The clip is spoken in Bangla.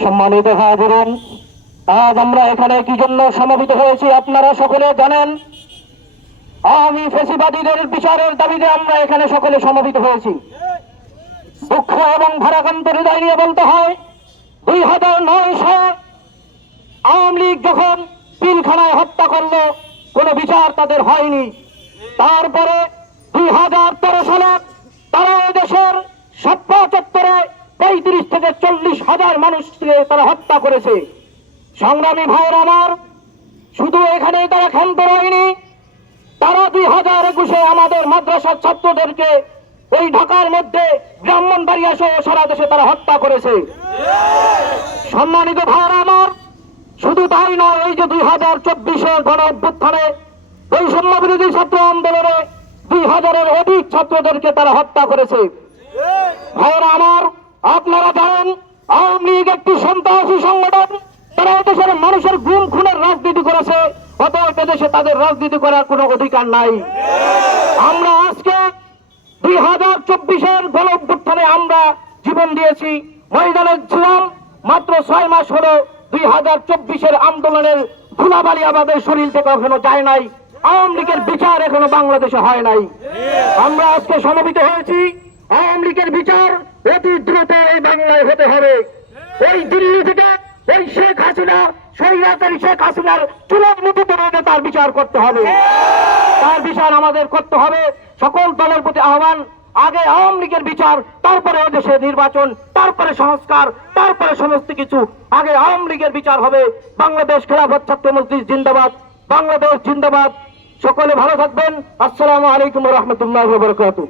সম্মানিত হাজরেন, আজ আমরা এখানে কি জন্য সমবেত হয়েছি আপনারা সকলে জানেন? আওয়ামী ফেসিবাদীদের বিচারের দাবিতে আমরা এখানে সকলে সমবেত হয়েছি। দুঃখ এবং ভারাক্রান্ত হৃদয় নিয়ে বলতে হয়, দুই হাজার নয় সাল আওয়ামী লীগ যখন পিলখানায় হত্যা করল, কোনো বিচার তাদের হয়নি। তারপরে দুই হাজার তেরো সালে থেকে চল্লিশ হাজার মানুষকে তারা হত্যা করেছে। সংগ্রামী ভাইয়ের আমার, শুধু এখানে তারা ক্ষান্ত রয়নি, তারা দুই হাজার একুশে আমাদের মাদ্রাসার ছাত্রদেরকে এই ঢাকার মধ্যে ব্রাহ্মণবাড়িয়া সহ সারা দেশে তারা হত্যা করেছে। সম্মানিত ভাইয়ের আমার, শুধু তাই নয়, এই যে দুই হাজার চব্বিশে গণ অভ্যুত্থানে বৈষম্য বিরোধী ছাত্র আন্দোলনে দুই হাজারের অধিক ছাত্রদেরকে তারা হত্যা করেছে। ভাইয়েরা আমার আপনারা জানেন, আওয়ামী লীগ একটি সন্ত্রাসী সংগঠন। তারা দেশের মানুষের গুম, খুনের রাজনীতি করেছে। অতএব দেশে তাদের রাজনীতি করার কোনো অধিকার নাই। আমরা আজকে দুই হাজার চব্বিশের গণ অভ্যুত্থানে আমরা জীবন দিয়েছি। ময়দানে ছিলাম মাত্র ছয় মাস হলো। দুই হাজার চব্বিশের আন্দোলনের ধুলাবালি আমাদের শরীর থেকে এখনও যায় নাই। আওয়ামী লীগের বিচার এখনও বাংলাদেশে হয় নাই। আমরা আজকে সমবেত হয়েছি। আওয়ামী লীগের বিচার অতি দ্রুত এই বাংলায় হতে হবে। ওই দিল্লি থেকে ওই শেখ হাসিনা সৈরাতের শেখ হাসিনার চুলের নীতিতে রোধে তার বিচার করতে হবে। তার বিচার আমাদের করতে হবে। সকল দলের প্রতি আহ্বান, আগে আওয়ামী লীগের বিচার, তারপরে দেশে নির্বাচন, তারপরে সংস্কার, তারপরে সমস্ত কিছু। আগে আওয়ামী লীগের বিচার হবে। বাংলাদেশ খেলাফত ছাত্র মসজিদ জিন্দাবাদ। বাংলাদেশ জিন্দাবাদ। সকলে ভালো থাকবেন। আসসালামু আলাইকুম রহমতুল্লাহ বরকাতুহ।